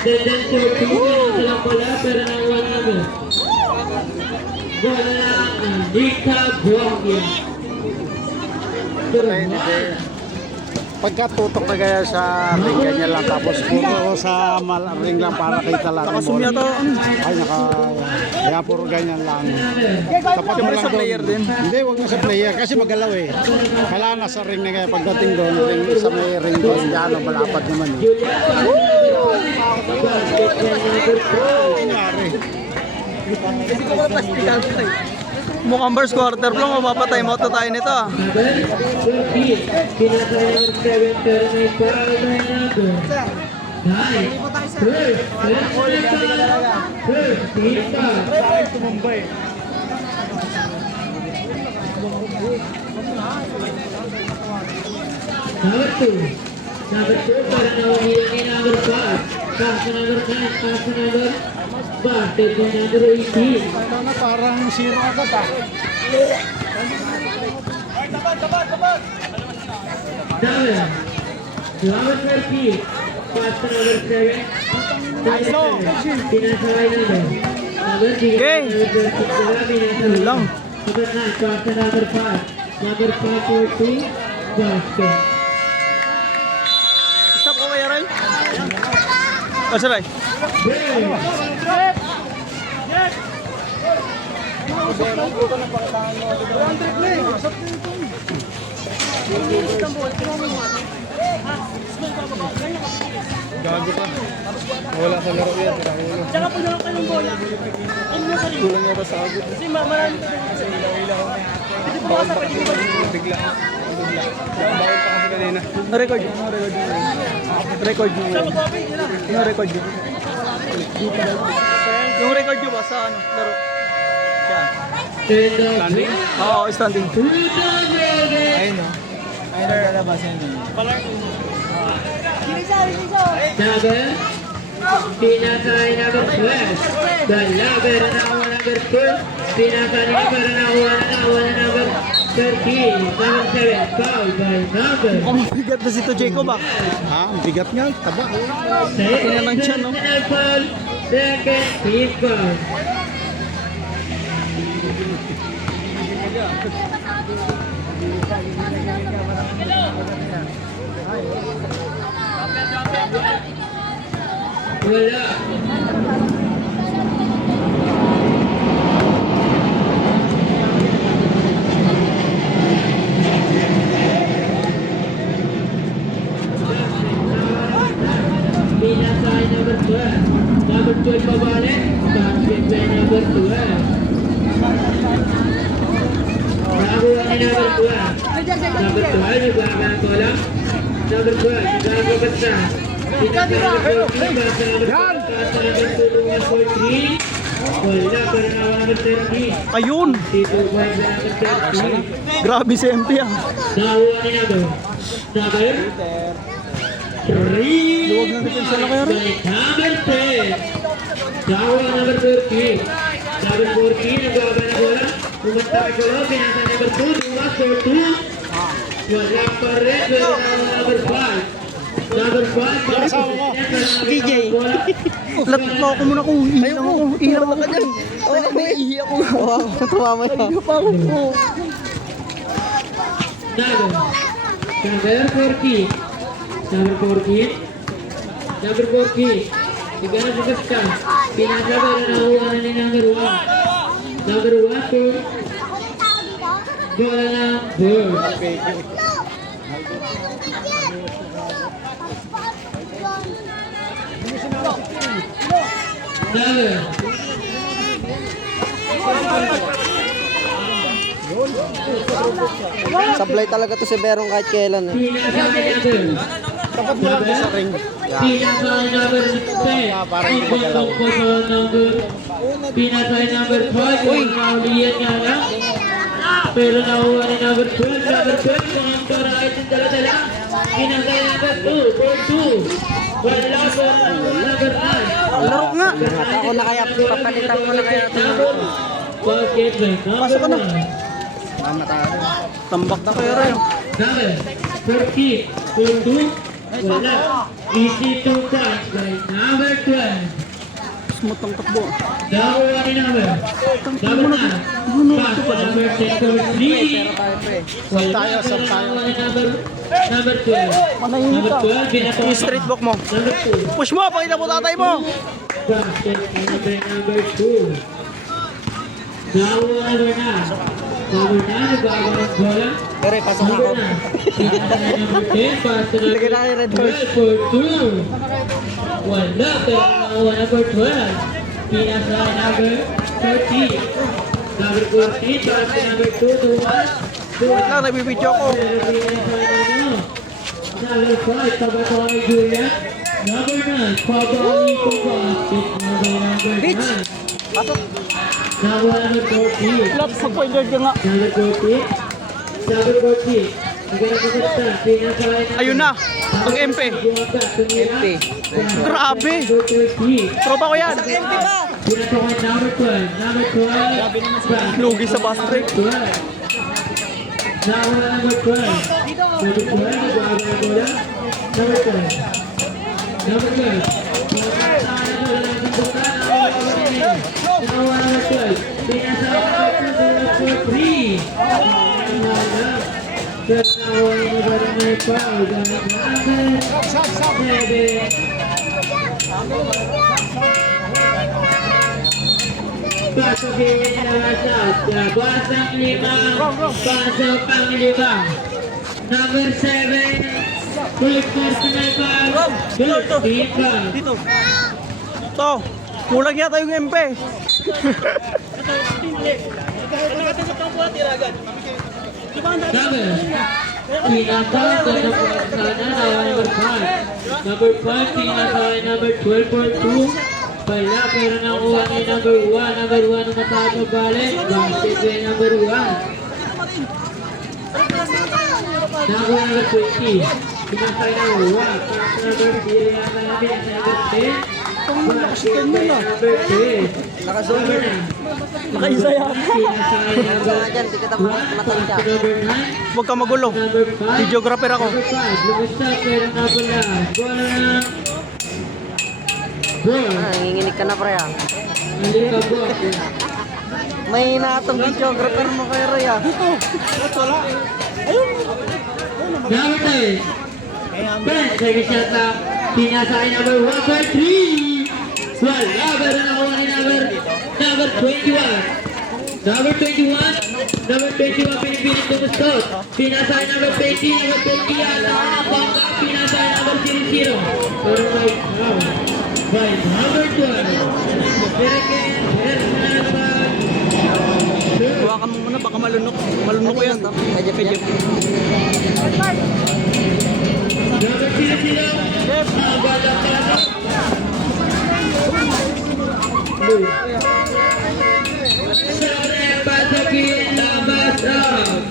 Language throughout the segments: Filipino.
Then for 2, silang pala, pero nakuha na ako. Wala lang, Nika Buangin. Pagka tutok na kaya sa ring ganyan lang, tapos puro sa ring lang para kita lang. Nakasum yata. Ay, kaya puro ganyan lang. Tapat mo lang sa doon. player din. Hindi, wag na sa player kasi magalaw eh. Kailangan nasa ring na kaya pagdating doon, sa may ring doon, yan, malapad naman eh. Mukhang first quarter lang, mapapatay mo tayo nito ah. Number 2, para nahuhilangin number 5. Pass to number 9, pass to number 5. Take by number 18. Parang zero agad ah. Number 12, pass to number 7. Pinasaway number. Number 3, Okay. pinasaway. Lang. Number 9, pass to number 5. Number 5 for 2, basket. Stop ko kaya Ray. Kasi Ray. Gago ka. Wala sa laro yan. Tsaka po naman kayong bola. Ano na sarili? Kulang yata sa agad. Kasi marami ka rin. Kasi pumasok ka dito. Bigla. Bawal pa kasi kanina. Na-record yun. Record yun. Sa mag-open nila. Na-record yun. Yung record yun ba sa ano? Laro. Yan. Standing? Oo, standing. Ayun o. Ayun na lalabas yan. Number, pinasaway number 12. Dala, pero nakuha number 2. Pinasaway pero nakuha na number 13. Number 7, foul by number. Mukhang mabigat na si to Jacob ah. Ha? Ang bigat nga. Taba. Kaya lang siya, no? Personal foul, second team foul. Wala. Pinasaway number 12. Number 12 pabalik. Basket by number 12. Nakuha ni number 12. Number 12, nagbaga ng bola. Number 12, nagbabat na. Pinasaway number 14, basa number 12, basa number 2, luwas for 3. Wala, pero nakuha number 13. Ayun! Dito by number 13. Grabe si MP ah. Nakuha ni number 3. Luwag ng depensa na kaya rin. Number 10. Nakuha number 13. Number 14, nagbaba na bola. Pumunta ka bola, pinasa number 2, luwas for 2. Wala pa rin, pero nakuha number 5. Number 5, DJ. Lapit mo ako muna kung ilang ako. Ilang ako dyan. Oo, may ihi ako. Wow, tumama yan. Ayaw pa ako po. Number 14. Number 14. Number 14. Tiga na sugas ka. Pinasa pero nakuha na ni number 1. Number 1 to bola number. Sablay talaga to si Berong kahit kailan eh. Pinasa number. Tapat mo lang sa ring. Pinasa number 10. Pinasa number 5. Uy, nauliyan nga lang. Pero nakuha ni number 12. Number 12, mukhang para kahit yung dala-dala. Pinasa number 2. For 2. Wala pa number 9. Laro nga. Ako na kaya, papalitan ko na kaya ito. Basket by Pasok ka na. number 1. Tambak na kayo rin. Number 13. For 2. Wala. Easy 2 points by number 12. smooth ang takbo. Nakuha ni number. Number 9. Pass to number 10 for 3. Tayo, sab tayo. Number 12. Manahimik Number ka. 12, binato. Yung straight walk mo. Number 2. Push mo, pakita mo tatay mo. Basket number 2. Nakuha number 9. Number 9, nagbago ng bola. Pero pasok Number 9. Number 10, pass to number Lagyan natin red horse. 12 for 2. Wala, pero nakuha number 12. Pinasa number 13. Number 14, pass to number 2 to 1. Wait lang, nagbibidyo ko. Number 5, tabato kay Julian. Number 9, pabali ko basket. Number 9. Pasok. Nakuha number 14. Lap sa point guard ka nga. Number 14. Number 14. Maganda ko sa pinasa kay Ayun na, ang MP. MP. Grabe. Number 13. Tropa ko yan. Pinato kay number 12. Number 12. Lugi sa bus break. 12. Nakuha number 12. Number 12. Nagbago na bola. Number 12. Number 12. Nakuha number 12. Pinasa number 3. Pero nakuha niya ba na may foul? Gamit number 7. Pasukin na shot. Labas ang 5. Pasok ang 5. Number 7. Quick first na foul. Good. Dito. To, kulang yata yung MP. Number. Pinaka ko na po sana nawa number 5. Number 5, pinaka number 12 for 2. Wala, pero nakuha ni number 1. Number 1 na matapos balik. Basket kay number 1. Nakuha number 20. Pinaka number 1. Pass number 0 yata namin. Number 10. Basket kay number 10. Number 9. Nakaisa yan. Pinaka number 1. Number 9. Huwag ka magulo. Number 5. Videographer ako. Number 5, lumistap pero napala. Bola na. Ball. Nanginginig ka na pre ah. Halika ball. May natong videographer mo kay Ray ah. Dito. Wala. Ayun. Number 10. Ben, second shot na. Pinasa kay number 1 for 3. Wala, pero nakuha ni number 21. Number 21. Number 21, pinipilit ko gusto. Pinasa kay number 20. Number 20 yata. Bangka, pinasa kay number 00. Pero right now. By number 12. American Hernandez. Hawakan mo muna baka malunok. Malunok ko yan. Kajap. Number 00. Abala pa. Sobre pasukin labas out.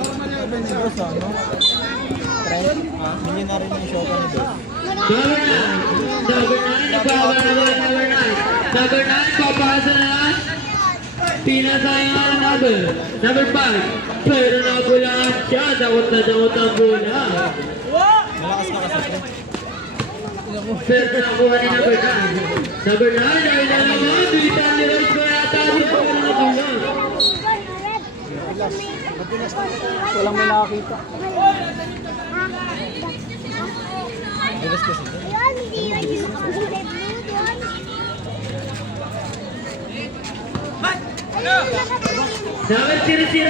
Number 9, nagbawa na ba number 9? Number 9, papasa na. Pinasayang ang number 5. Pero nabulaan siya, dakot na dakot ang bola. Pero nakuha ni number 9. Number 9, ay nalaman, bilitan ni Rose ko yata, di ko na nakuha. Walang may nakakita. Number 00.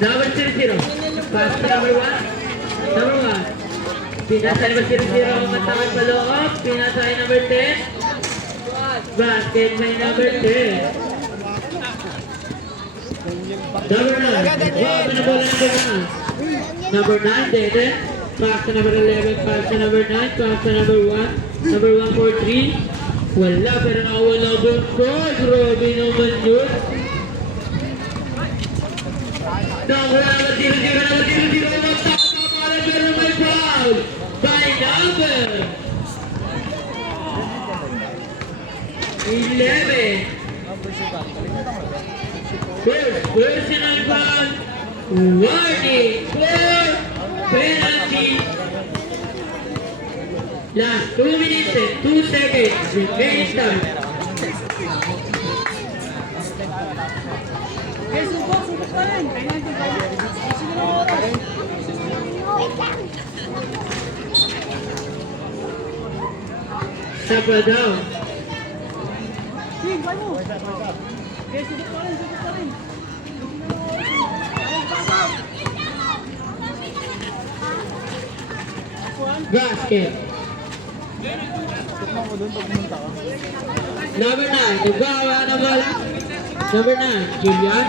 Number 00. Pass to number 1. Number 1. Pinasa number 00 ang matawad sa loob. Pinasa ay number 10. Basket may number 10. Number 9. Wow, pinabola number 9. Number 9, Dede. Pass to number 11. Pass to number 9. Pass to number 1. Number 1 for 3. Wala, pero nakawala doon ko. Grabe naman yun. Nakuha na 0-0 na 0-0 na tama pero may foul by number 11. First personal foul. Warning for penalty. Last 2 minutes and 2 seconds. Remaining time. Sapa down. Basket. Number 9, nagbawa na bola. Number 9, Julian.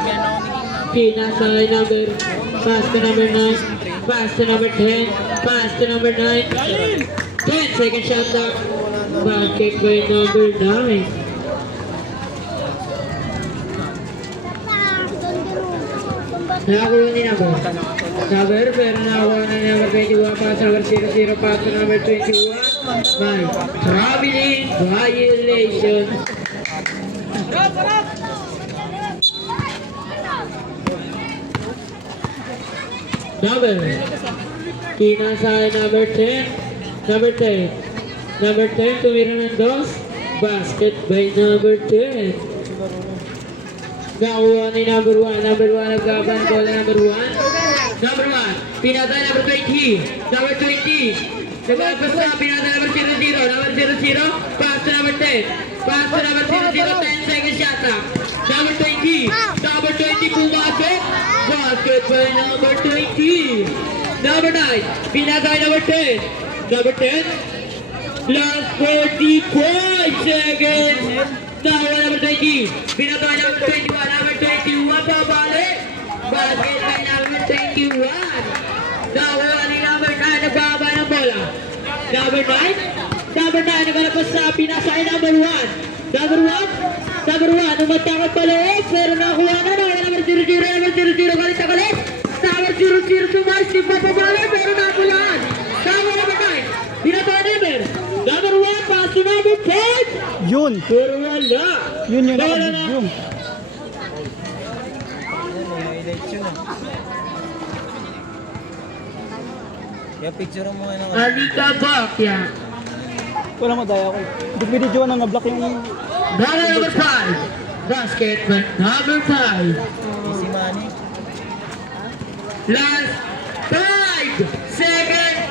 Pinasa kay number, pass to number 9, pass to number 10, pass to number 9. 10 second shot clock. Basket by number 9. Nakakuha ni number. Number, pero nakakuha na number 21, pass to number 00, pass to number 21. By traveling violation. Number. Pinasa number 10. Number 10. Number 10, tumira ng dos. Basket by number 10. Nakuha ni number 1. Number 1, nagkaban bola number 1. Number 1, pinatay number 20. Number 20. Nagkapas na pinatay number 00. Number 00, pass to number 10. Pass to number 00, 10 seconds shot clock. Number 20. Number 20, pumasok. Basket by number 20. Number 9, pinatay number 10. Number 10, last 45 seconds. Nakuha number 20. Pinatay number 21. Number 21, pabalik. Basket by number 21. Nakuha ni number 9. Nagbaba ng bola. Number 9. Number 9. Nagalapas sa pinasay number 1. Number 1. Number 1. Umatakot pa loob. Pero nakuha na. Nakuha number 00. Number 00. Galit na galit. Number 00. Sumas. Di pa pabalik. Pero nakulaan. Nakuha number 9. Pinatay number. Number 1. Pass to number 5. Yun. Pero wala. Yun yung Wala nakabig na. yun. Kaya picture mo nga ng Alika Bakya. Wala madaya ko. Bigbididyoan na na-block yung... Ball number 5. Basket by number 5. easy money. Last 5 seconds.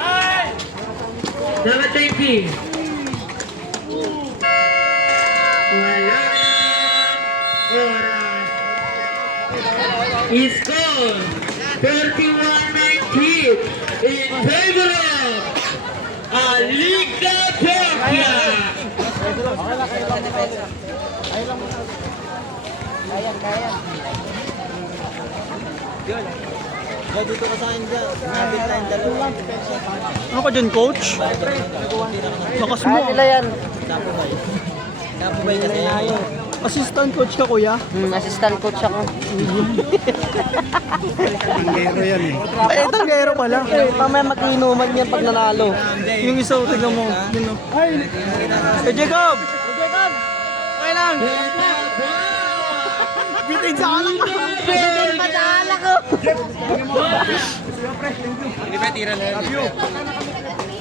Number 20. Wala oras. Score 31-19 in favor of Alika Bakya. Kaya dito ka sa akin dyan. Nabit tayong dalawa. Ano ka dyan, coach? Lakas mo. Nila yan. Napubay. Napubay kasi ayaw. Assistant coach ka, kuya. Assistant coach ako. Tinggero yan eh. Ay, tanggero pala. Mamaya mag-inuman yan pag nanalo. Yung isa, tignan mo. Yun o. Hey, Jacob! Okay lang. Bitin sa alak ko. Bitin pa sa alak ko.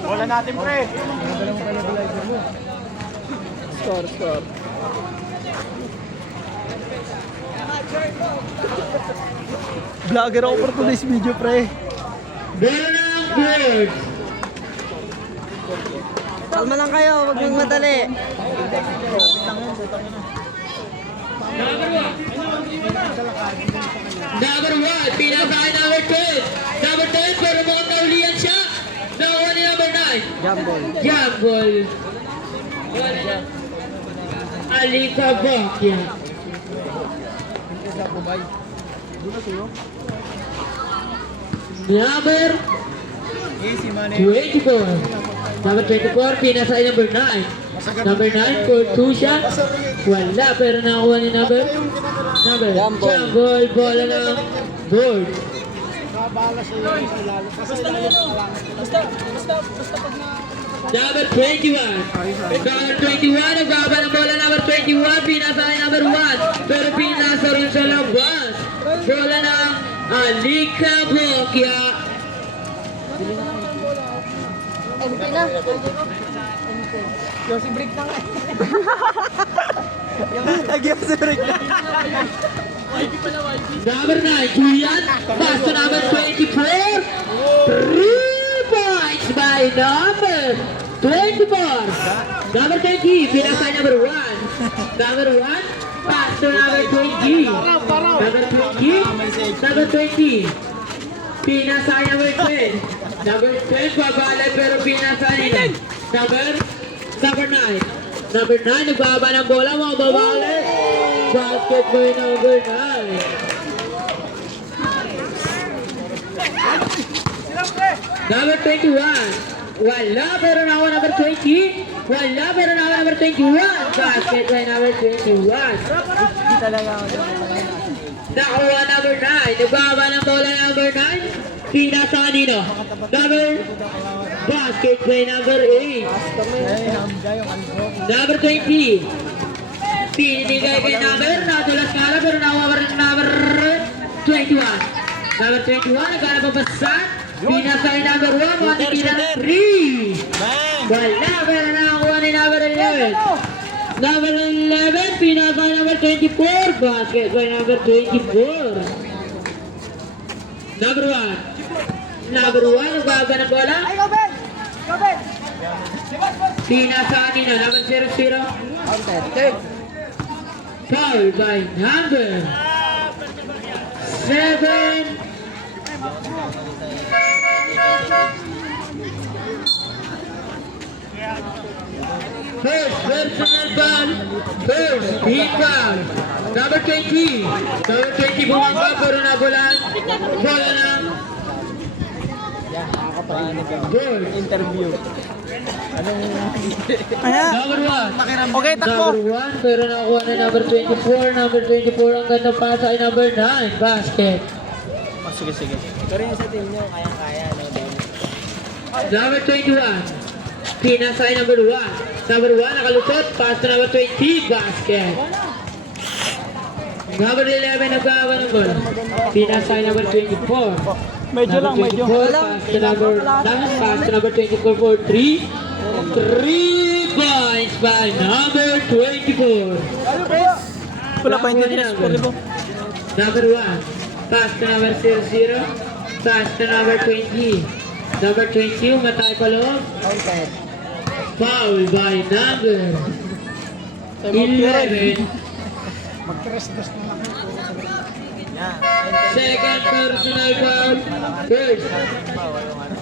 Wala natin, pre. Score. Vlogger ako for today's video, pre. Bola ng board. Kalma lang kayo, huwag nang madali. Number 1, pinasakay number 10. Number 10, pero mukhang naulian siya. Nakuha ni number 9. Jambol. Alika Bakya. Number 24. Number 24, pinasakay number 9. Number 9, for 2 shots. Wala, pero nakakuha ni number Jambol. Bola ng board. Number 21. Number 21, nagbaba ng bola number 21. Pinasakay number 1. Pero pinasa rin sa labas. Bola ng Alika Bakya. Empty na. Yossi break na nga. Nag-Yossi break na. Number 9, Julian. Pass to number 24. 3 points by number 24. Number 20, pinasay number 1. Number 1, pass to number 20. Number 20, number 20. Pinasay number 10. Number 10, babalay pero pinasay nila. Number 9. Number 9, nagbaba ng bola, mga babalay. Basket by number 9. Number 21. Wala, pero nawa number 20. Wala, pero nawa number 21. Basket by number 21. Hindi talaga ako. Nakuha number 9. Nagbaba ng bola number 9. Pinasa kanino? Basket by number 8. Number 20. Pinigay kay number. Nadulas ka na, pero nakuha rin number 21. Number 21, nagkana pa basan. Pinasa kay number 1. Matitira ng 3. Wala, pero nakakuha ni number 11. Number 11, pinasa kay number 24. Basket by number 24. Number 1. Number 1, nagbaba ng bola. Ay, go, Ben! Go, Ben! Pinasa kanina, number 00. Foul by number 7. First personal foul. First team foul. Number 20. Number 20 bumangga pero nabulan. Bola lang. Goal. Interview. Ayan. Number 1. Okay, takbo. Number 1 pero nakuha na number 24. Number 24 ang ganda pasa ay number 9. Basket. Sige. Pero yung sa team nyo, kayang-kaya. Number 21. Pinasa ay number 1. Number 1 nakalusot. Pass to number 20. Basket. Number 11 nagbawa ng ball. Pinasa ay number 24. Medyo lang, medyo. Pass to number 24 for 3. 3 points by number 24. Wala pa hindi Number disposable. Number 1. Pass to number 00. Pass to number 20. Number 20, umatay pa loob. Foul by number 11. Second personal foul. First.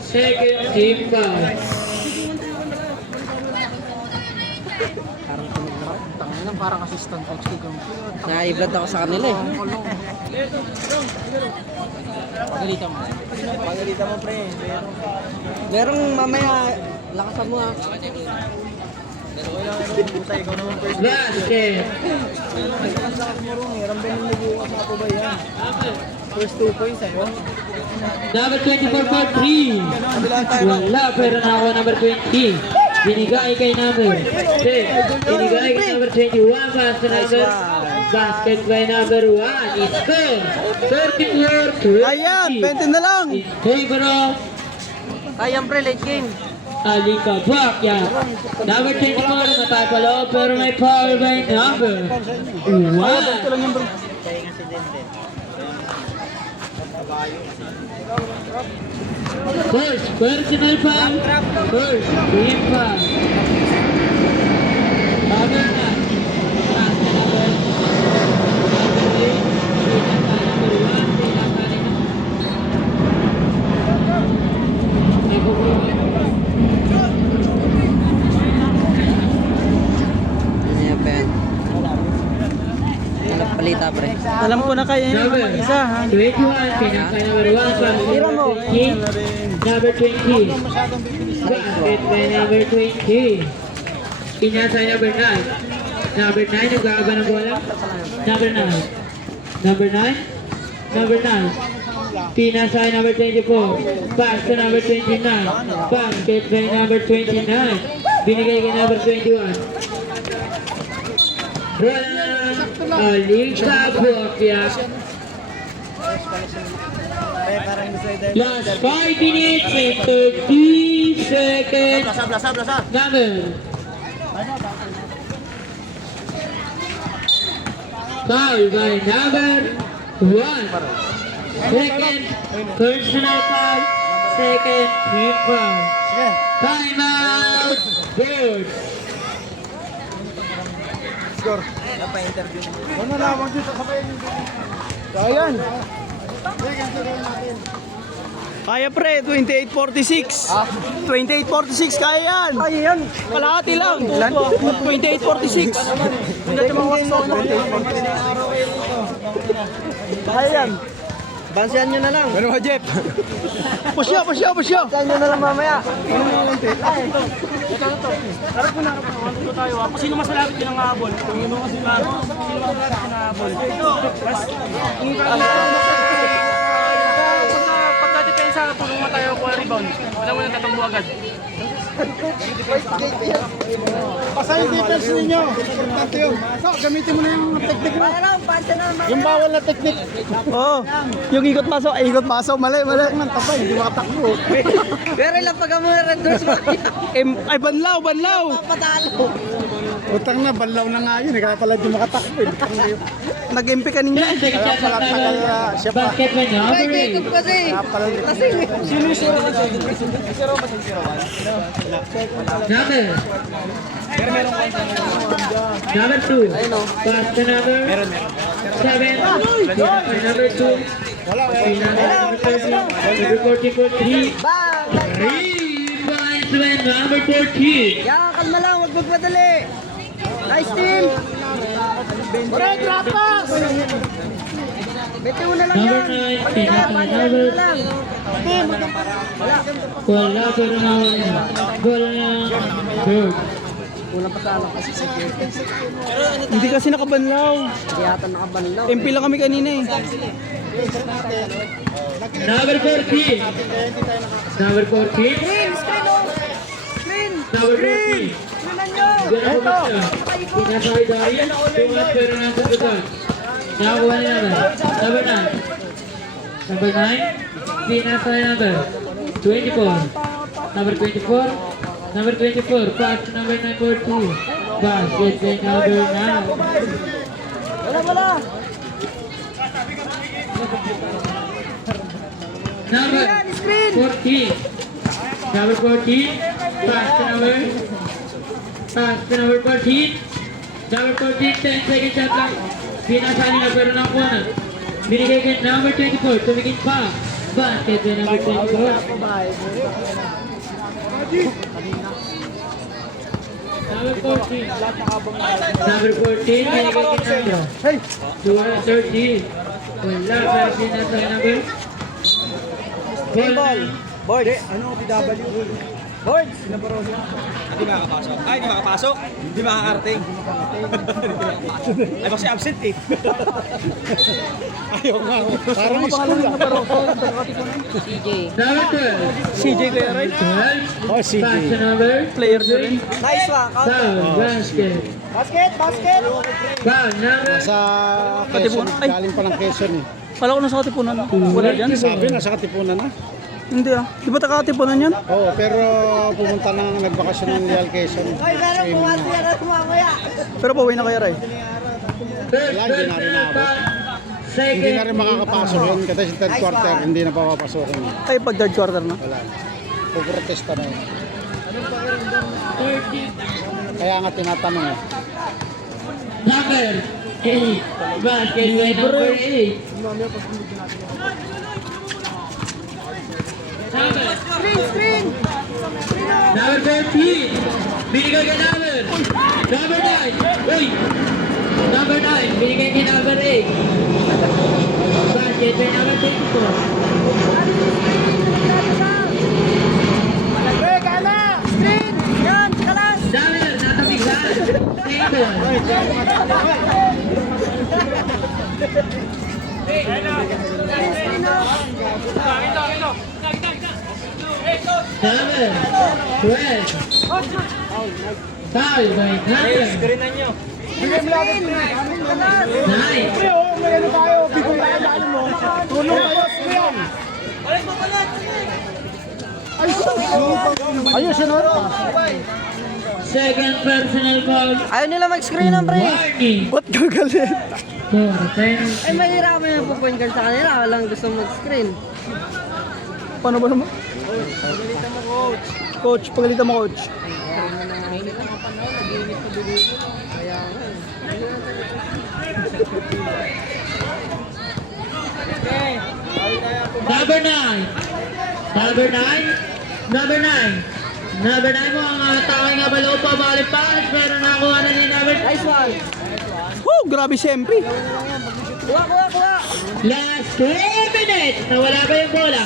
Second team foul. Parang assistant coach ko. Na-i-vlog ako sa kanila eh. Pagalita mo, pre. Merong mamaya, lakasan mo ah. Ikaw naman, first. Basket. Lakas mo rin. Ramdam mo bukas ako ba yan? First 2 points sa'yo. Number 24 for 3. Wala, pero nakakuha number 20. Binigay kay number 10. Binigay kay number 21. Pass to number. Basket by number 1. Score 34-20. Ayan, 20 na lang. In favor of Ayan pre, late game. Alika Bakya. Number 24, matay pa loob, pero may foul by number 1. First, personal foul. First, team foul. Number 9. Pass to number 8. Number 1. Ayan pa yan. Palita pre. Alam ko na kayo yun Number mag-isa ha. 21, pinaka number 1, Tira mo. number 20. Basket by number 20. Pinasa number 9. Number 9, nagkakaba ng bola. Number 9. Number 9. Number 9. Pinasa number 24. Pass to number 29. Basket by number 29. Binigay kay number 21. Roland Alika Bakya. Last 5 minutes and 30 seconds. Number Foul by number 1. Second, personal foul. Second, team foul. Sige. Time out. Good. Score. Ano na, wag dito sabayin yung so, ayan. Kaya pre, 28.46. 28.46, kaya yan. Kaya yan. Kalahati lang. 28.46. Hindi naman wasto. Kaya yan. Bansihan nyo na lang. Ano ba, Jeff? Push nyo. Bansihan nyo na lang mamaya. Harap mo na, dito tayo ha. Kung sino mas malapit yun ang habol. Sino mas malapit yun ang habol. Pagka-depensa, tulong mo tayo kuha rebound. Wala mo nang tatambo agad. Basta yung defense ninyo. Importante yun. So, gamitin mo na yung technique mo. Yung bawal na technique. Oo. Yung ikot pasok, mali. Nang tapay, hindi makatakbo. Pero ilang pag mo red doors mo. Ay, banlaw. Patalo. Utang na, banlaw na nga yun. Kaya pala di makatakbo. Nag-MP kanina. Second Kaya shot pala tagal na siya pa. basket by number Ay, 8. ikot kasi. Kaya pala Number 2. Pass to number 7. Number 2. wala. Number 44. 3 points by number 14. Yan, kalma lang, huwag magmadali. Nice team. Red Rapas! Bete mo na lang Number yan. 9. Number lang. wala pero nawala. Goal na good. Hindi kasi nakabanlaw. Hindi yata nakabanlaw. MP lang kami kanina eh. Number 14. Number 14. Screen, screen oh. Screen. Number 14. Diyan ako basta. Pinasakay dahil. Tumas pero nasa tutan. Nakakuha niya naman. Number 9. Number 9. Pinasakay number 24. Number 24. Number 24. Pass to number 9 for 2. Basket by number 9. Wala. Number 14. Number 14. Pass to number 14. Number 14, 10 seconds shot lang. Pinasali na pero nakuha na. Binigay kay number 24. Tumigin pa. Basket by number 24. Number 14. Number 14, binigay kay number 230. Wala pa pinasali number. Ball. Board. Ano, PW? Board. Hindi makakapasok. Ay, hindi makapasok. Hindi makakarating. Ay, kasi absent eh. Ayaw nga. Parang school lang. Number 12. CJ kaya right? 12. Oh, CJ. Pass to number. Player din rin. Nice one. Foul. Basket. Basket. Foul. Number. Sa Quezon. Katipunan. Ay. Galing pa ng Quezon eh. Kala ko nasa Katipunan. Wala dyan. Sabi, nasa Katipunan na. Hindi ah. Di ba taga-Katipunan yan? Oo, pero pumunta na nagbakasyon ng Real Quezon. Ay, pero bumati yan ang mamaya. Pero pauwi na kaya ray. Third Wala, hindi na rin naabot. Second. Hindi na rin makakapasok yun. Kasi sa third quarter, hindi na papapasokin. Ay, pag third quarter na. Wala. Puprotesta na yun. 30. Kaya nga tinatanong eh. Number 8. Basket by number 8. Screen. Number 14. Binigay kay number. Number 9. Uy. Number 9. Binigay kay number 8. Basket by number 24. Screen. Yan, kalas. Number, nasa biglaan. Second. Number 12. Foul by number Screenan nyo. 9. May ano tayo, bigong tayo daan mo. Tulong kayo, yan. Ayos, yun o. Second personal foul. Ayaw nila mag-screen ng pre. Warning. Ba't gagalit? 4-10. Ay, mahirapan yung po-point guard sa kanila. Walang gusto mag-screen. Paano ba naman? Coach, pagalitan mo coach. Number 9. Number 9. Number 9. Number 9 mo ang tawag nga balo pa balipas pero nakuha na ni number. Nice one. Woo, grabe siyempre. Kuha, kuha, kuha. Last 2 minutes. Nawala ba yung bola?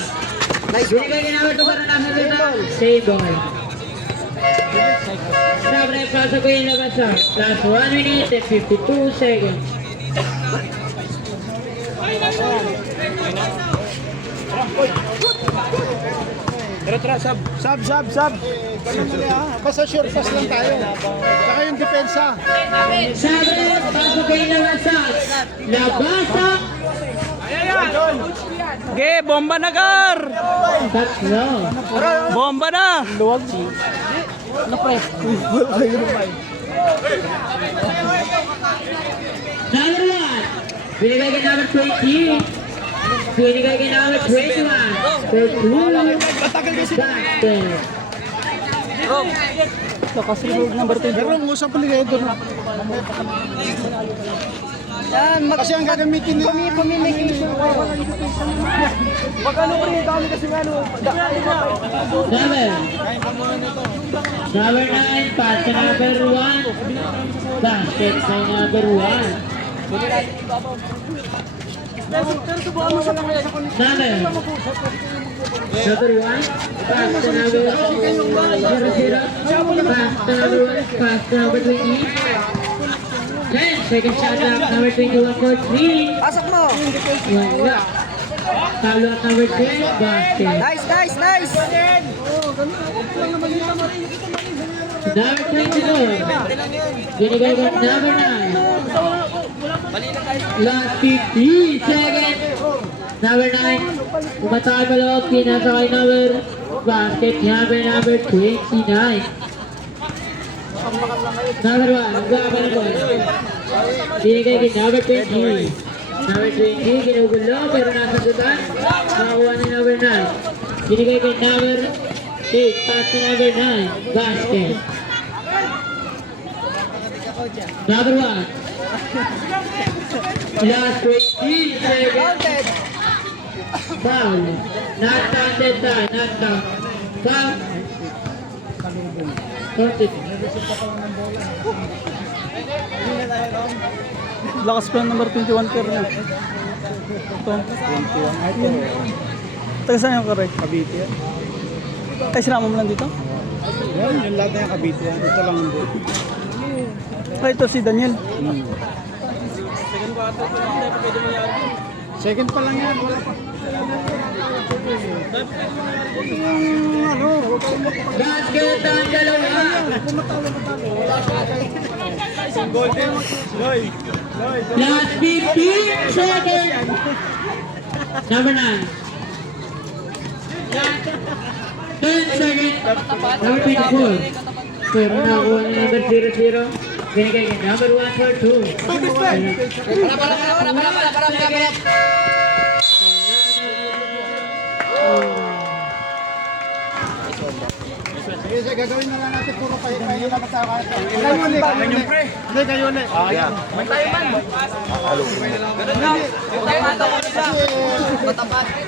Nice one. Binigay ni number 2 para nasa dito. Save ball. Sabi na ipasa ko yung labas ha. Last 1 minute and 52 seconds. Sab. Basta sure pass lang tayo. Saka yung depensa. Sabi na ipasa ko yung labas ha. Labasa. Ge, bomba na Gar! Tatlo. Bomba na! Luwag. Number 1. Binigay kay number 20. Binigay kay number 21. For 2. Basket. Lakas rin number 2. Pero ang usap ulit kayo doon. Yan, Kasi ang gagamitin nila. communication ko. Magkano ko rin dami kasi ano. Number 9, pass to number 1. Basket kay number 1. Number 1, pass to number 0-0. Pass to number 1, pass to number 20. 10, second shot up, number 21 for 3. Pasok mo. Wala. Follow up number 10, basket. Nice, nice, nice. Number 22. Binigay ko number 9. Last 50 seconds. Number 9. Umatay pa loob. Pinasa kay number basket. Number 29. Number 1. Nagkakapan ko. Binigay kay number 20. Number 20. Ginugulo pero nasa gutan. Nakakuha ni number 9. Binigay kay number 8. Pass to number 9. Basket. Number 1. Last 20 seconds. Counted. Foul. Not counted time. Not count. Foul. Counted. Lakas pa number 21 kaya na. Ito. 21. Ay, ito. Taga saan yung correct? Cavite yan. Ay, sinama mo lang dito? Yan, yung lahat na yung Cavite yan. Ito lang yung buo. Ay, ito si Daniel. Second pa lang yan. Wala pa. Basket ang dalawa. Last 15 seconds. Number 9. 10 seconds. Number 24. Pero nakuha ni number 00. Binigay kay number 1 for 2. Sige, gagawin na lang natin puro kayo na matawa ito. Kayo ulit. Hindi, kayo ulit. Ayan. May tayo man.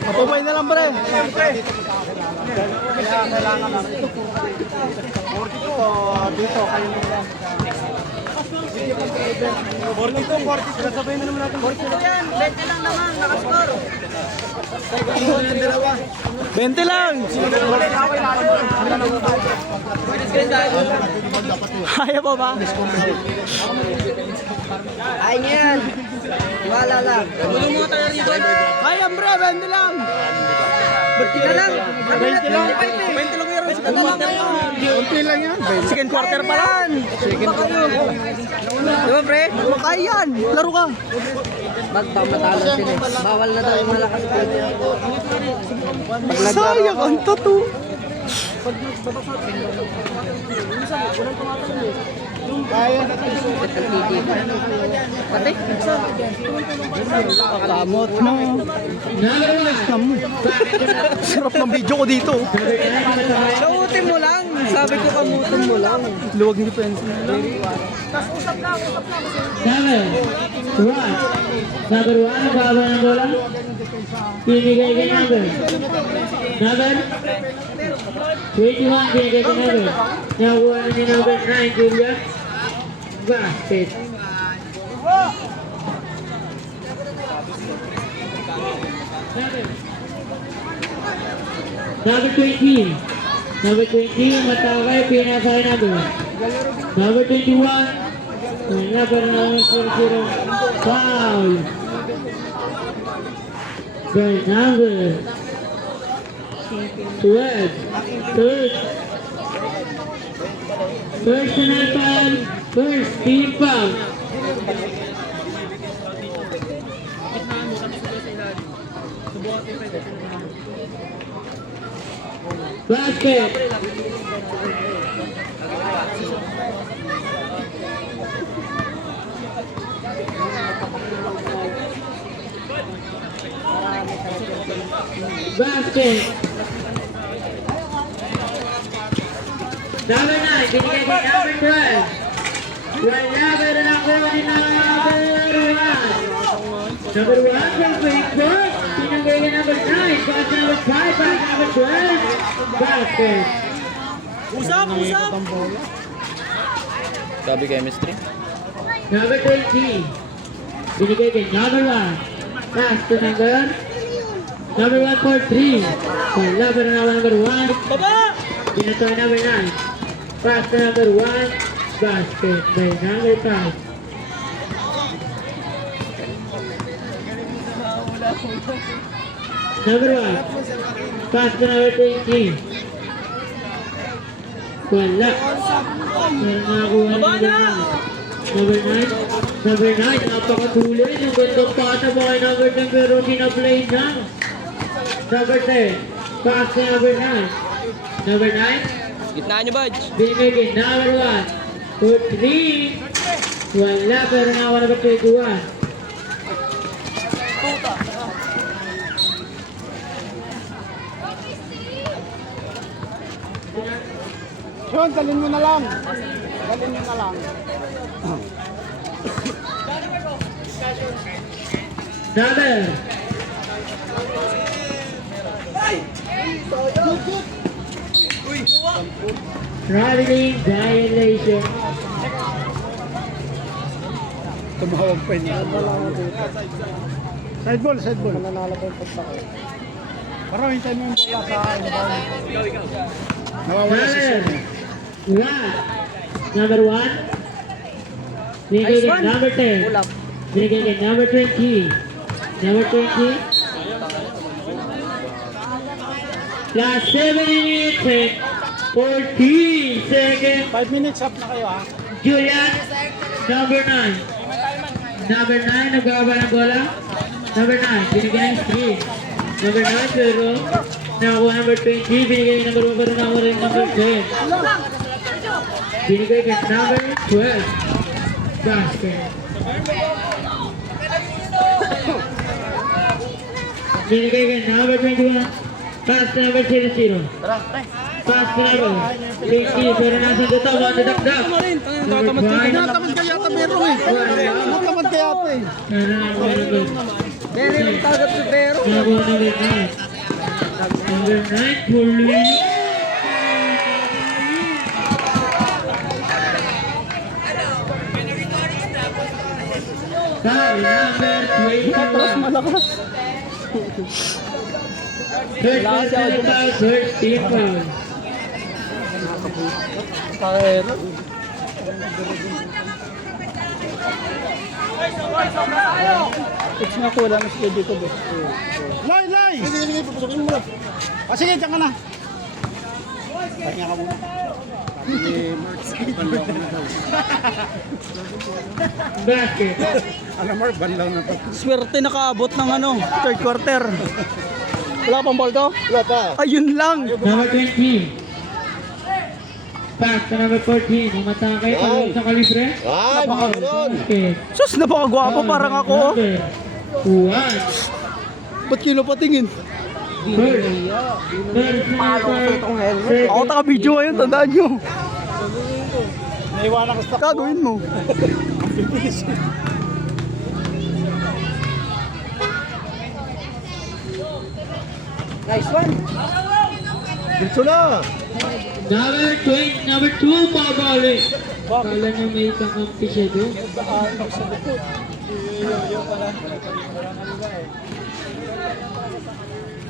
Matubay na lang, pre. Kaya kailangan lang. 42 dito, kayo na lang. 42, 40. Sabay na naman natin. 42 yan. 20 lang naman. Nakascore. 20 lang. Kaya pa ba? Ay niya yan. Wala lang. Kaya, bro. 20 lang. Ba't na lang? 20 lang. 20 lang yung ito lang ngayon. Kunti lang yan. Second quarter pa lang. Second quarter. Diba, pre? Kaya yan. Laro ka. Matalo sila eh. Bawal na daw yung malakas. Sayang ang tattoo. Pag nagbabasa, minsan, walang tumatalo eh. Kaya na Pati? Kamot mo. Number 1. Sarap ng video ko dito. Sautin mo lang. Sabi ko kamutin mo lang. Luwag ng depensa nila. Number 1, baba ng bola. Binigay kay number. Number 21, binigay kay number. Nakuha na ni number 9, Julia. Basket. Number 20. Number 20, Matakay, pinasa kay number. Number 21. Wala pa rin ang 0-0. Foul. By number 12. Third. Personal foul. First team foul. Basket. Basket. Number 9, binigay kay number 12. Wala pa rin ako ni number 1. Number 1 from Frankfurt. Binigay kay number 9. Pass number 5, pass number 12. Basket. Usap! Sabi chemistry. Number 20. Binigay kay number 1. Pass to number 1 for 3. Wala pa rin ako number 1. Baba! Binato ay number 9. Pass to number 1. Basket by number 5. Number 1. Pass to number 20. Wala. Meron nakakuha ng number 9. Number 9. Napakatulin. Ang gandang pasa mo kay number 10 pero sinaplay na. Number 10. Pass to number 9. Number 9. Gitna nyo, Budge. Binigay kay number 1. For 3. Wala pero nakakuha number 21. Sean, dalhin mo na lang. Dalhin mo na lang. Number. Traveling violation. Tumawag pa niya. Side ball, side ball. Mananalo pa yung pagtako. Pero hintayin mo yung bola sa nawawala si Sean. Number 1. Binigay kay number 10. Binigay kay number 20. Number 20. Last 7 minutes and 14 seconds. 5 minutes up na kayo ha. Julian, number 9. Number 9, nagkakaba ng bola. Number 9, binigay ng screen. Number 9, pero nakuha number 20. Binigay ng number 1, pero nakuha rin number 10. Binigay kay number 12. Basket. Binigay kay number 21. Pass to number 0-0. Pass to number 20. Pero nasa dito, mga nadakdak. Number 5. Natamad ka yata meron eh. Natamad ka yata eh. Meron yung tagap si Pero. Nakuha number 9. Number 9, Puli. Foul number 21. Malakas. Third personal foul, third team foul. Pakero. It's nga kulang na sila dito, boss. Lay, lay! Sige, papasokin mo muna. Ah, sige, dyan ka na. Pahinga ka muna. Basket. Alam mo, banlaw na to. Swerte nakaabot ng third quarter. Wala pang ball to? Wala pa. Ayun lang. Number 20. Pass to number 14. Umatake. Pagod sa kalibre. Ay, baka ganun. Okay. Sus, napakagwapo parang ako. Oh. Number 1. Ba't kinupatingin? First. Ako taka-video ngayon, tandaan nyo. Naiwanan ko sa Gagawin mo. Nice one. Dito na. Number 2, pabalik. Kala niya may kakampi siya doon.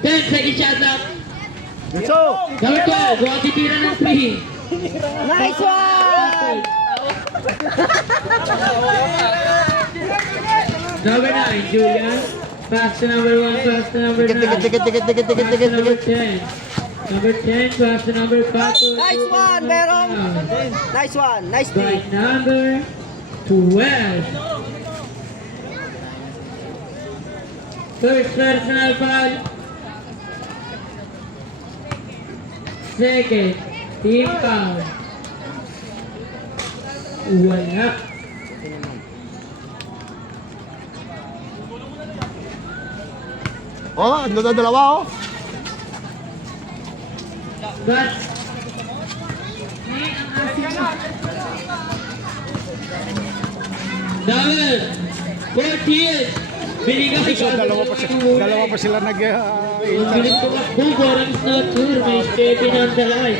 10 second shot up. Dito. Number 12, buwag titira ng 3. Nice one. Number 9, Julian. Pass to number 1, pass to number 9. Pass to number 10. Number 10, pass to number 5. Nice one, Merong. Nice one. Nice By play. number 12. First personal foul. Second, team foul. Wala. Oh, ano na dalawa oh. But, number 14. Binigay So, dalawa pa sila nag Ang bilis ko makbo, parang not sure. May steppy na ang dalay.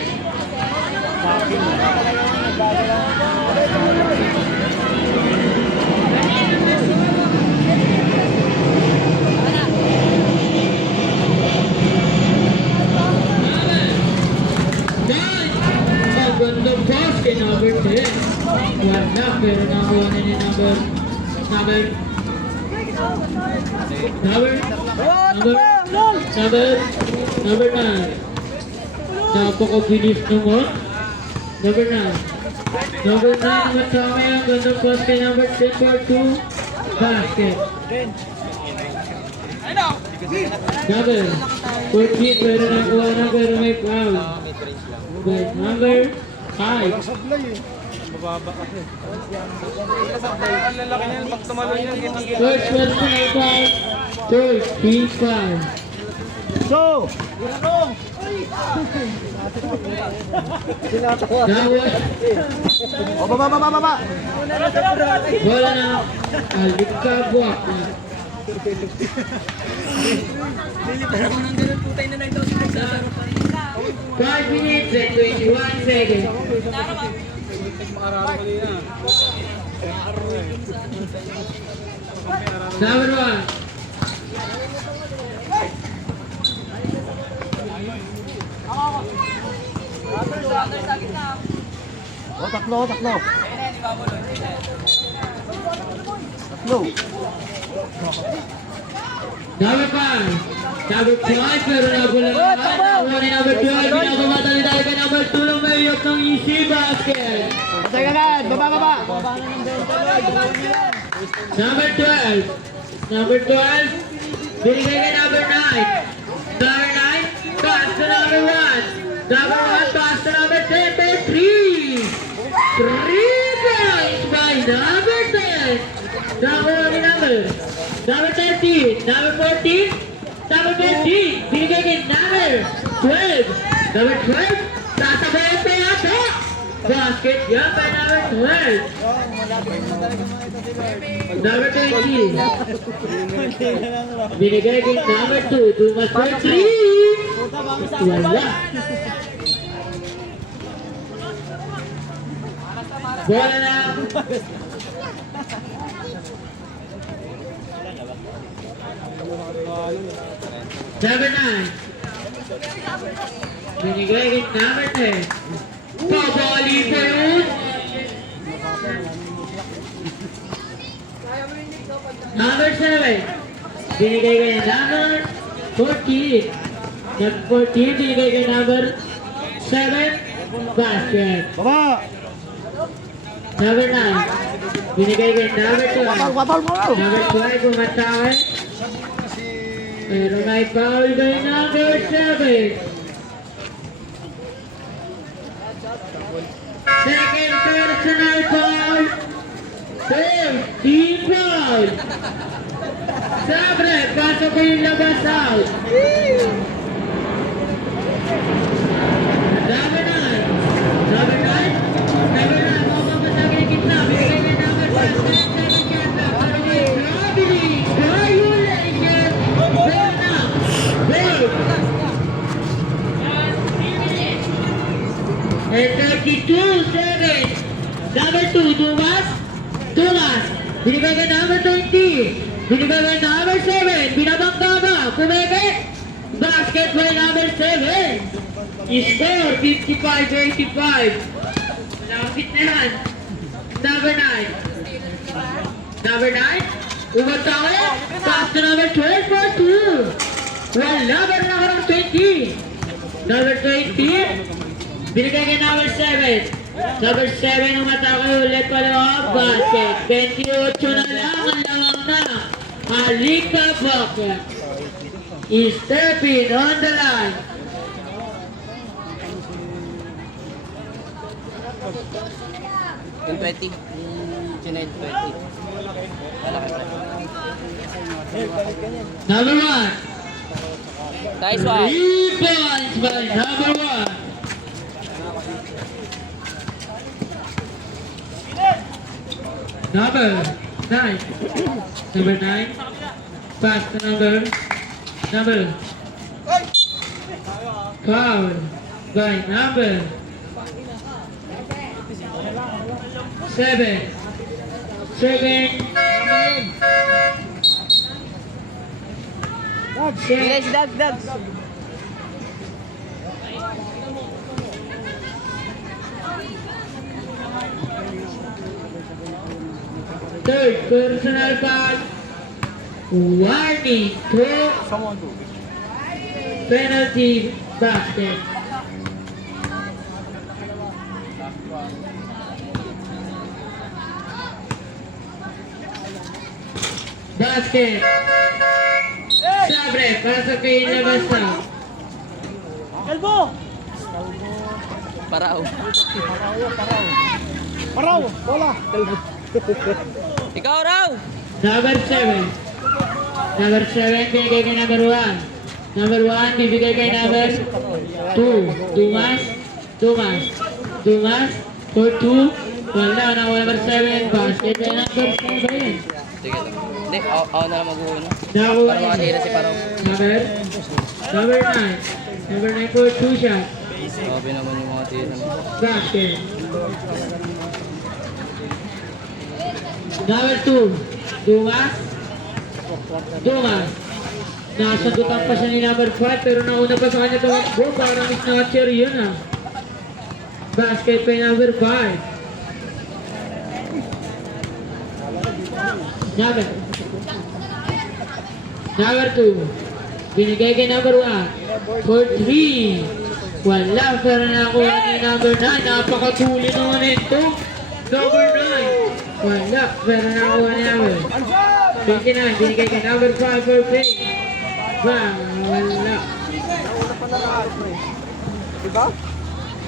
Magandang pass kay number 10. Wala, pero nakuha na ni number 9. Napakabilis naman. Number 9. Number 9, matama yan. Gandang pass kay number 10 for 2. Basket. Number 14, pero nakuha na, pero may foul. But number 5. First personal foul. Third, team foul. So, Dawat. oh, baba. Bola na. Aldik ka buwak. Five minutes and 21 seconds. Number 1. Oh, tatlo. Tatlo. Number 5. Number 5, pero nabula naman. Nakuha ni number 12. Pinakamatan tayo kay number 2 ng mayok ng easy basket. Teka na, baba. Number 12. Number 12. Binigay kay number 9. Number 9. Pass to number 1. Number 1. Pass to number 10. By 3. 3 points by number 10. Number 1 number. Number 13. Number 14. Number 15. Binigay kay number 12. Number 12. Sasabayan pa yata. Basket yan by number 12. Number 20. Binigay kay number 2. Dumas for 3. Wala. Bola na. Number 9. Binigay kay number 10. Pabali pa yun. Number 7. Binigay kay number 14. Number 14, binigay kay number 7. Basket. Baba. Number 9. Binigay kay number 12. Wapal mo. Number 12, umatake. Pero may foul kay number 7. Second personal foul. Third team foul. Sabre, pasok ko yung labas out. Number 9. Number 9. Number 9. Mga pasagin ng gitna. Bigay niya number 10. 7 yata. Para may gravity. Violation. Berna. Berg. And 32-7. Number 2. Dumas. Dumas. Binigay ka number 20. Binigay ka number 7. Binabangga ba? Kumeke. Basket by number 7. Score 55-85. Malapit na yan. Number 9. Number 9. Umatake. Pass to number 12 for 2. Wala ba na ako ng 20? Number 20. Binigay ka number 7. Number 7 umatake ulit pa lang basket. 28 na lang ang lamang na. Alika Baka is stepping on the line. Yung 20. Junay 20. Number 1. Nice one. 3 points by number 1. Number 9. Number 9. Pass to number. Foul by number 7. 7. Yes, Dag. Third personal foul. Warning to penalty basket. Basket. Sabre, pasok kayo labas na. Parao. Paraw, bola. Ikaw raw. Number 7. Number 7, bibigay kay number 1. Number 1, bibigay kay number 2. Dumas. For 2. Wala na number 7. Basket kay number 7. Sige. Hindi, ako na lang mag-uuna. Nakuha Para makatira si Parao. Number 9. Number 9 for 2 shot. Sabi naman yung mga tira. Basket. Number 2. Dumas. Nasagutan pa siya ni number 5 pero nauna pa sa kanya tumakbo. Parang snatcher yun ah. Basket pa yung number 5. Number 2. Binigay kay number 1. For 3. Wala pero nakuha ni number 9. Napakatuli naman ito. Number 9. Wala pero nakuha ni number 29. Binigay kay number 5 for 3. Bang! Wala. Diba?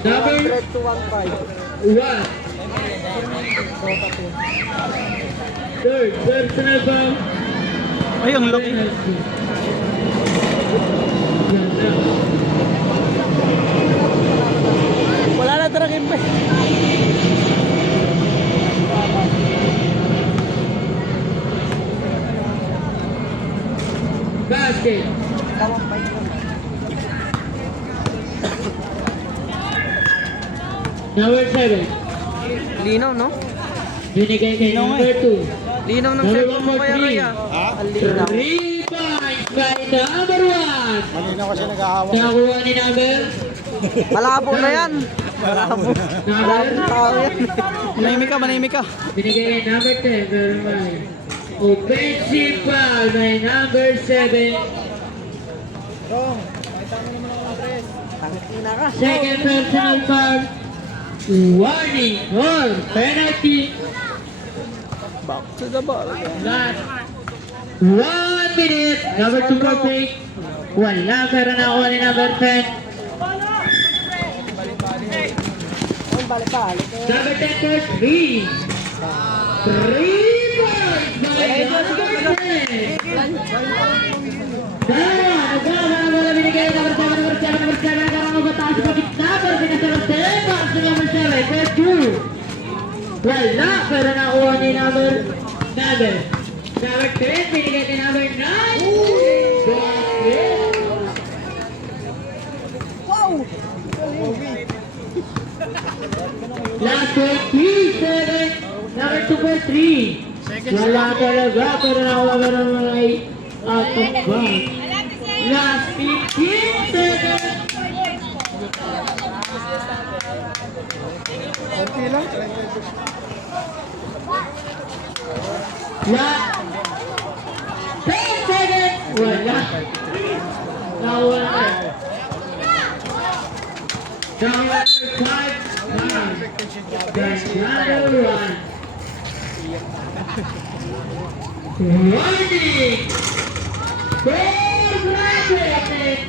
Number 1 to 1-5. 1. Third personal foul. Ay, ang laki. Wala na talaga yung Basket. Number 7. Linaw, no? Binigay kay number 2. Linaw ng Number cellphone 1 mo for kaya 3. kaya. 3 points by number 1. Malinaw kasi nag-aawak. Nakuha ni number. Malabo na yan. Number. Manahimik ka. Binigay kay number 10. Pero may offensive foul by number 7. Second personal foul. Warning or penalty. Back to the ball. Last 1 minute. Number 2 for break. Wala pero nakuha ni number 10. Number 10 for 3. 3 points by number 10. Bola binigay number 7. Karang mabataas sa gitna. Pero pinasa ng 10. Pass to number 7. For 2. Wala. Pero nakuha ni number 9. Number 10. Binigay kay number 9. Last 27. Number 2 for 3. Wala talaga. Pero nakuha ka ng mga out of bounds. Last 15 seconds. Last 10 seconds. Wala. Nakuha na. Number 5. That's another one. Warning! Goal bracket!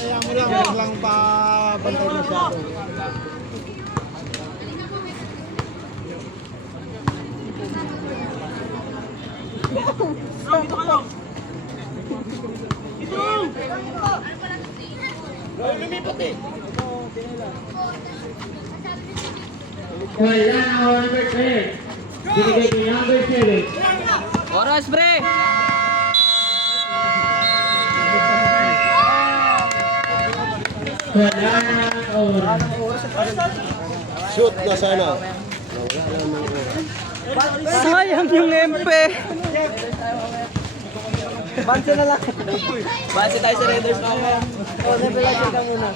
Kaya mo lang, huwag lang pabantay masyado. Wala na ako number 10. Binigay ko number 7. Oras, pre! Wala na oras. Shoot na sana. Sayang yung MP. Bansi na lang. Base tayo sa Raiders mamaya. O, nebulizer ka muna.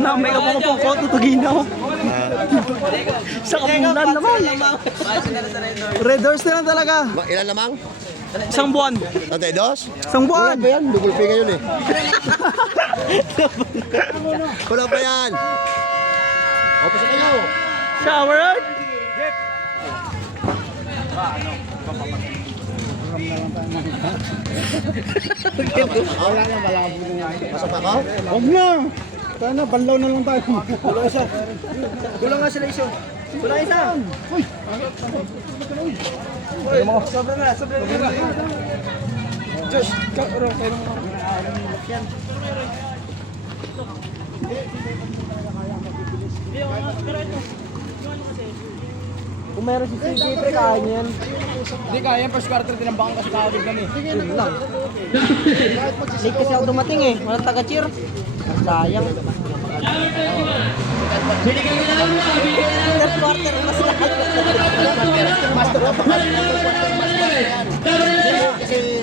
Na may kapapapong ko, tutugin ako. Sa kapunan naman. Base na lang sa Raiders. Red Doors na lang talaga. Ilan lamang? Isang buwan. Tatay, dos? Isang buwan. Wala pa yan, double pay ngayon eh. Wala pa yan. O, pasok kayo. Shower art. Wala na, malabo na yan. Pasok ako? Huwag na. Sana, banlaw na lang tayo. Gulang nga sila iso. Gulang isa. Sobra na. Josh, karoon kayo ng Kung meron si CJ, pre, kaya niya yan. Hindi kaya, first quarter tinambakan kasi kakabig kami. Yun lang. Late kasi ako dumating eh. Walang taga-cheer. Sayang. Binigay ko number 1. Third quarter, mas lahat.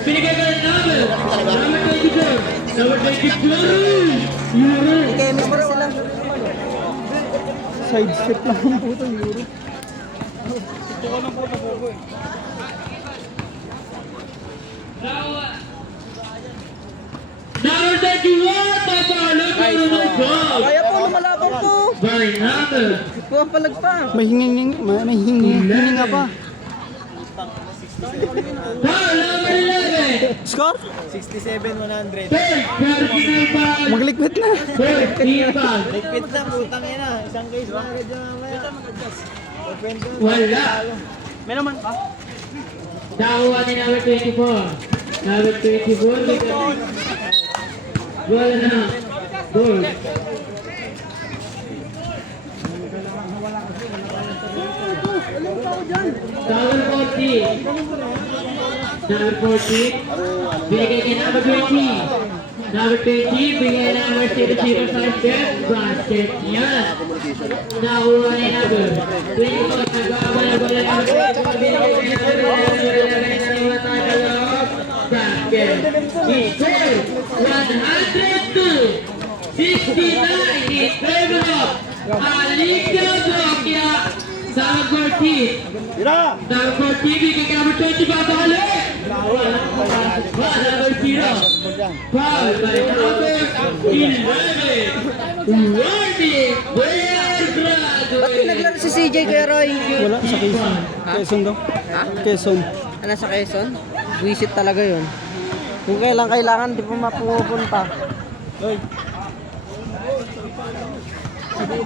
Binigay ko ng number 24. Number 24. May chemistry sila. Side step lang ang puto, Euro. Number 31. Papalo ko ng goal. Kaya po, lumalaban po. By number. Huwag palag pa. May hininga pa. Foul number 11. Score? 67-100. Third personal foul. Magliquid na. Third team foul. Pit na, putang ina. Isang case ba? Wala. May naman pa. Nakuha ni number 24. Number 24. Wala na. Goal. Number 40. Number 40. Binigay kay number 20. Number 20. Binigay number 005 basket. Yan. Nakuha ni number 24. Nag-aabala-bala number 24. Binigay kay number 11. Basket. Score 102. 69 in favor of Alicia Brokia. Number 14. Number 14, bigay kay number 20, babalik! Number 0. Foul by number 11. Warning. Ba't naglaro si CJ Kuya Roy? Wala, sa Quezon. Quezon daw. Ha? Quezon. Ano sa Quezon? Visit talaga yun. Kung kailan kailangan, di pa mapupunta.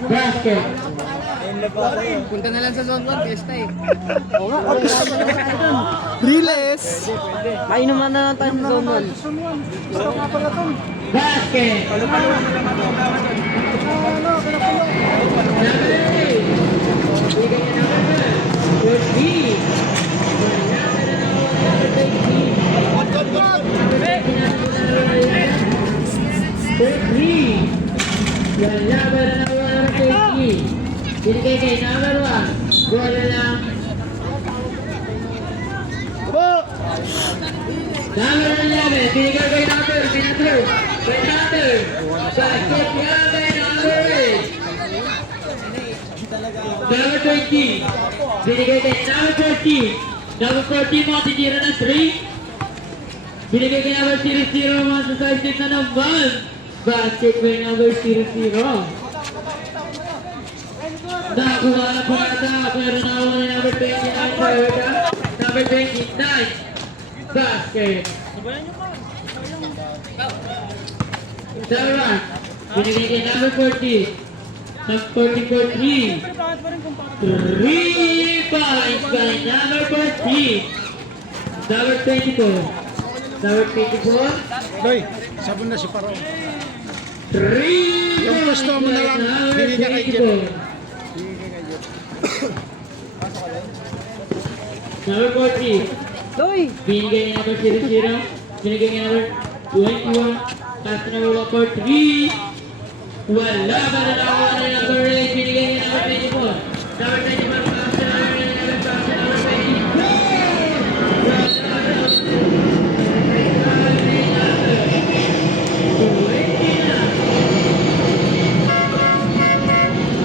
Basket. Punta na lang sa zone 1, fiesta eh. Riles! Mainuman na lang tayo sa zone 1. Basket. Number 8. Bigay niya number 1. With B. Yan laban na number 30. Binigay kay number 1. Bola lang. Number 11. Binigay kay number. Binigay kay number. Basket niya kay number 8. Number 20. Binigay kay number 30. Number 40 mga titira ng 3. Binigay kay number 00 mga sa side na naman. Basket by number 00. Nakakuha na po nata, pero nakuha na number 29. Number 29. Basket. Number 1. Binigay kay number 40. Number 40 3. 3 points by number 40. Number 24. Number 24. Loy, sabon na si Paro. 3 Yung gusto mo na lang, number bigyan kay Jeff. 24. Number 40. Loy! Binigay niya number 00. Binigay niya number 21. Pass na number 1 for 3. Wala ba na nakuha na number 8. Binigay niya number 24. Number 24. Pass na number 24.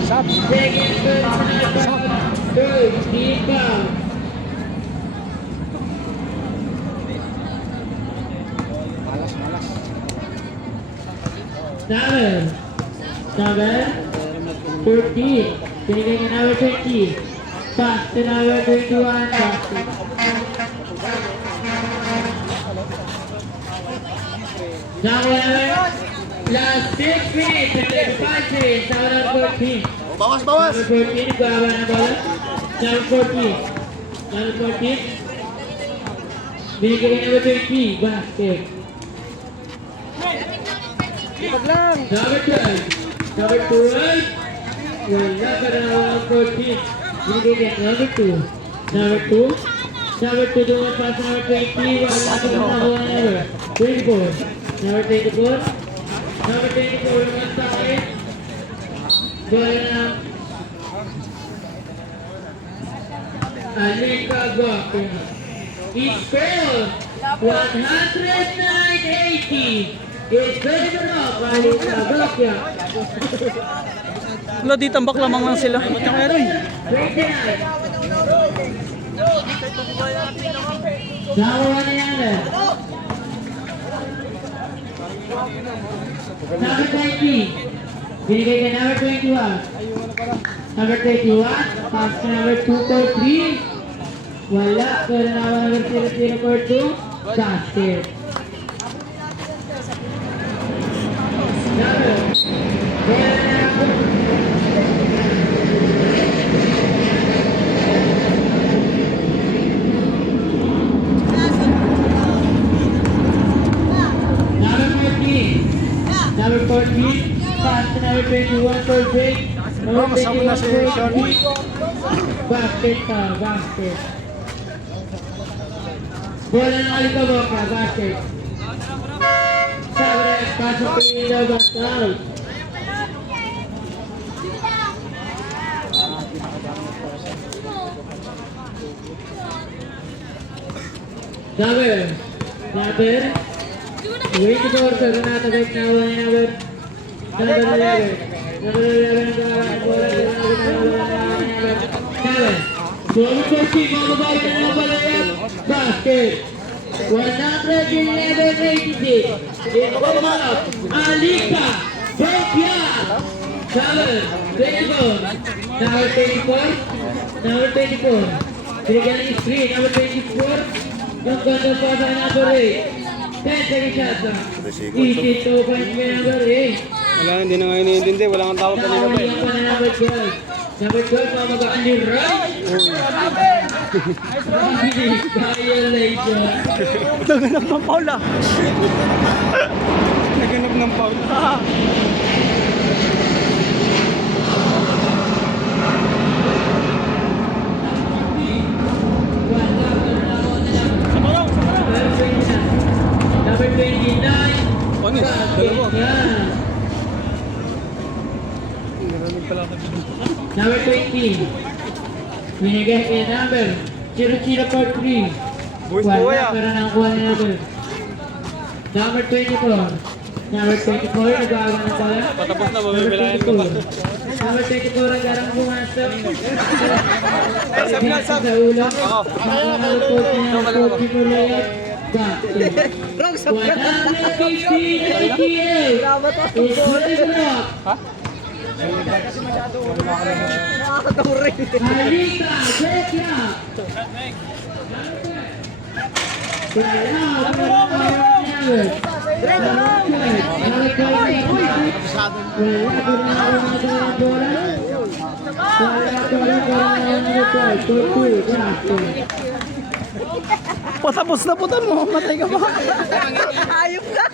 Sap. Second third, deep foul. Number 14. Binigay niya number 20. Pass to number 21. Basket. Number last 6 minutes and then 5 minutes. Number 14. Bawas, bawas. Number 14, nagbawa ng bola. Number 14. Number 14. Binigay kay number 20. Basket. Ipag lang! Number 12. Number 12. Wala ka na number 14. Binigay kay number 2. Number 2. Number 2 doon pass number 20. Wala ka na nakuha number 24. Number 24. Number 24 naman sa akin. Bola na Alika Guapo. It's failed. 109-80. It's very good enough. Alika Guapo. Wala, di tambak lamang lang sila. 29. Nakuha na yan eh. Number 20. Binigay kay number 21. Number 21. Pass to number 243. Wala. Pero naman number 00 for 2. Basket. Number. Number 14, pass to number 21 for break. Number kasama na si 21 for Sean. break. Basket ka, basket. Bola ng Alikaboka, basket. Sabre, pasok ko yung daw, basket. Number 24, so Renata Beck na wala ni number 11. Number 11 ang bola ng number 7. Number 14, mababay ka na pala yan. Basket. 186. Alika Bopia. Number 24. Number 24. Number 24. Binigyan ng screen. Number 24. Yung kondo pa sa number 8. 10 seconds shot sa. Easy 2 points may number 8. Wala, hindi na nga iniintindi. Wala kang tawag kanina ba eh. Nakawalihan pa na number 12. Number 12, mamagaan ni Rai. Violation. Naganap ng Paula. Naganap ng foul. Number 29. Ano? Dalawa. Number 20. Binigay kay number 003. Buhay ah. Pero nakakuha ni number. Number 24. Number 24, nag-aawa na pala. Patapos na, mabibilayan ko pa. Number 24, nag-arang pumasok. Sa ulo. Number 14, Wrong sa 150, 88. It's nakakaturi. Alika, Bopia. Patapos na putan mo. Matay ka pa. Ayop ka.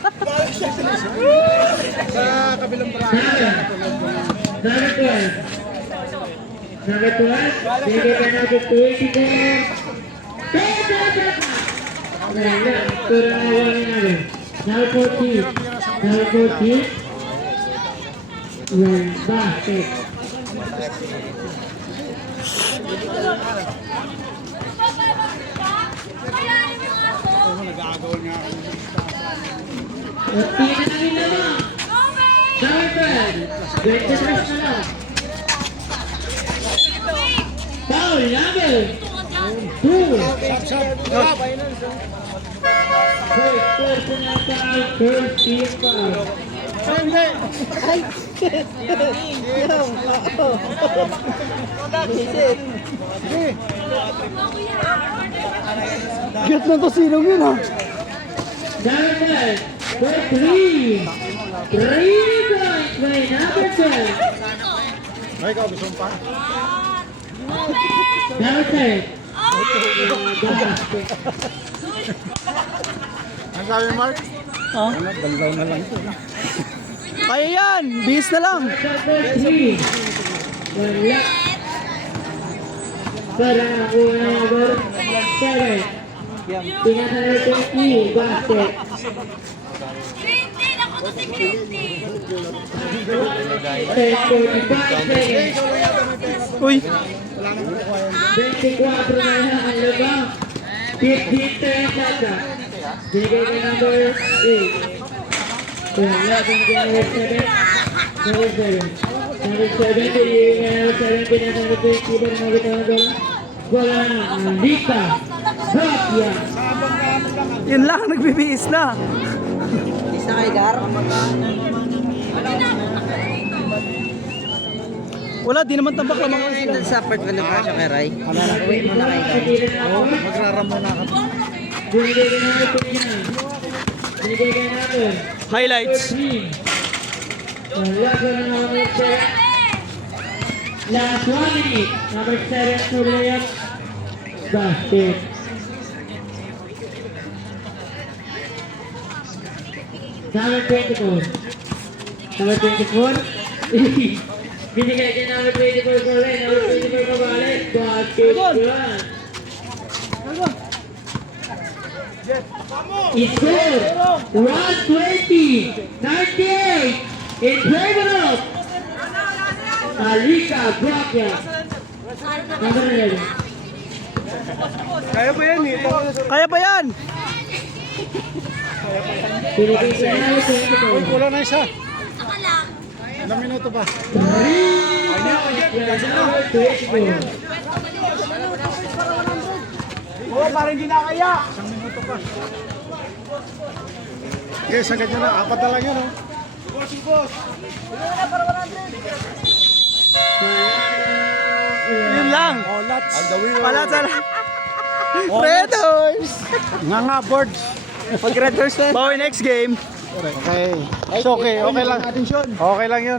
Number 12, bigay ka na ng 24. Number 14. Number 14. Basket. Tingnan na lang. Number 12. 23 na lang. Foul number 2. First personal foul, first team foul. Get na to sinong yun ha. Number 12, for 3. 3 points by number 12. Ay, ikaw, gusto mo pa? Number 10. Ang sabi mo, Mark? Ha? Dalaw na lang ito. Kaya yan. Bihis na lang. Number 3. Wala. Para nakuha na number 7. Pinaka number 20, basket. 20! Ako to si 20! 10:45 seconds. Uy. 24 na yan ang labang. 15-10 nasa. Bigay ka number 8. Wala, bigay ka number 7. Number 7. Number 7, bigay ka number 7. Pinaka number 20. Pero nabitaw na bola. Wala na. Alika. Bopia. Yun lang. Nagbibihis na. Isa kay Gar. Wala. Di naman tambak Kaya lamang. ngayon sa part 1 na pa siya kay Ray. Uwi mo na kay Gar. Magraramo na ka. Binigay ka number 29. Binigay ka number Highlights. 13. Wala ka na number 7. Last 1 minute. Number 7 to layup. Basket. Number 24. Number 24. Binigay ka number 24 for red. Number 24 for balik. Basket. Score 120-98 in favor of Alika Bopia. Number 11. Kaya pa yan. Kaya pa yan. Binigay ka number 24. Uy, kulang na isa. Saka lang. Ilang minuto ba? Number 24. para hindi nakaya. Isang minuto pa. Okay, sagad nyo na. Apat na lang yun, oh. Yun lang. Pala sa Red Horse. Nga birds. Pag Red Horse na. Bawi next game. Okay. So, okay. Okay lang. Okay lang yun.